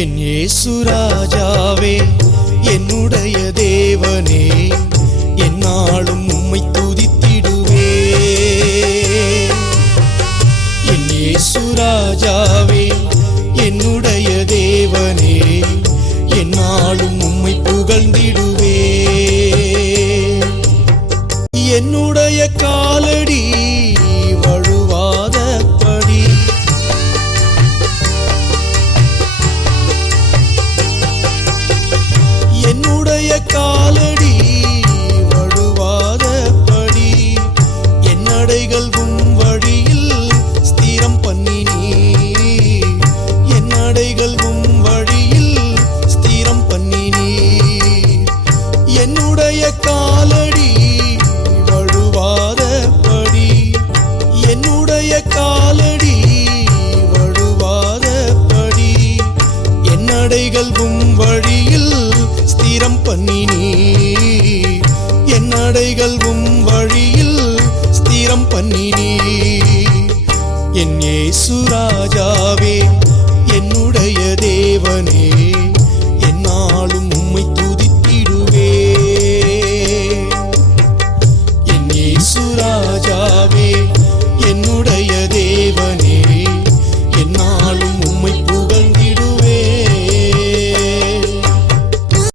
என் இயேசு ராஜாவே என்னுடைய தேவனே என்னாலும் உம்மை துதித்திடுவே என் இயேசு ராஜாவே என்னுடைய தேவனே என்னாலும் உம்மை புகழ்ந்திடுவே என்னுடைய காலடி வழுவாதபடி என்னுடைய காலடி வழுவாதபடி என்னடைகள் உம் வழியில் ஸ்திரம் பண்ணினீர் என்னடைகள் உம் வழியில் ஸ்திரம் பண்ணினீர் என்னுடைய காலடி வழுவாதபடி என்னுடைய காலடி வழுவாதபடி என்னடைகள் உம் வழியில் ஸ்திரம் பண்ணினீர் என்னடைகள் உம் வழியில் ஸ்திரம் பண்ணினீர் என் இயேசு ராஜாவே என்னுடைய தேவனே